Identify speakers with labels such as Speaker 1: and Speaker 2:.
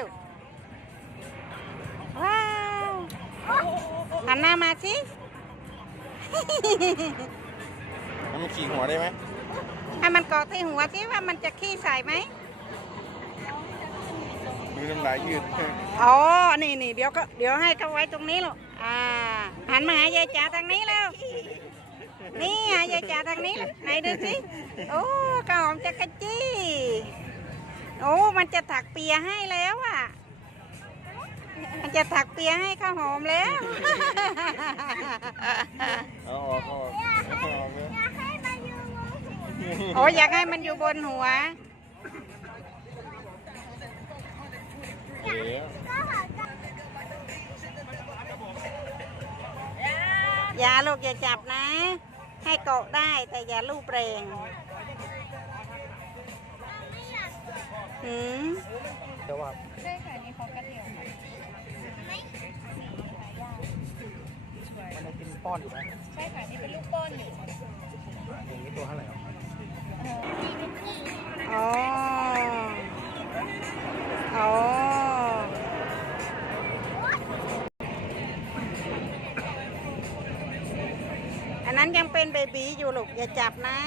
Speaker 1: ลูก ว้าวหันหน้ามาสิ
Speaker 2: แล้วมันขี่หัวได้ไหม
Speaker 1: ให้มันเกาะที่หัวสิว่ามันจะขี้ใส่ไหม
Speaker 2: มือน้ำลายยืด
Speaker 1: อ๋อ นี่นี่เดี๋ยวก็เดี๋ยวให้เขาไว้ตรงนี้ลูก อ่า หันมาหายายจ๋าทางนี้แล้ว นี่หายายจ๋าทางนี้ลูกไหนดูสิ โอ้ข้าวหอมจักรจี้ โอ้ มันจะถักเปียให้แล้วอะ มันจะถักเปียให้ข้าวหอมแล้ว
Speaker 2: เอาออกเอาออกเอาออกเลย
Speaker 1: โอ้อยากให้มันอยู่บนหัว
Speaker 2: เดี๋ยว
Speaker 1: อย่าลูกอย่าจับนะ ให้เกาะได้แต่อย่าลูบแรง หืม
Speaker 2: แต่ว่า
Speaker 3: ใช่ค่ะนี่เขากระเทียม
Speaker 2: มันยังกินป้อนอยู่ไหม
Speaker 3: ใช่ค่ะนี่เป็นลูกป้อนอยู่
Speaker 2: อย่างนี้ตัวเท่าไหร่อะ
Speaker 1: อ๋ออ๋ออันนั้นยังเป็นเบบีอยู่ลูกอย่าจับนะ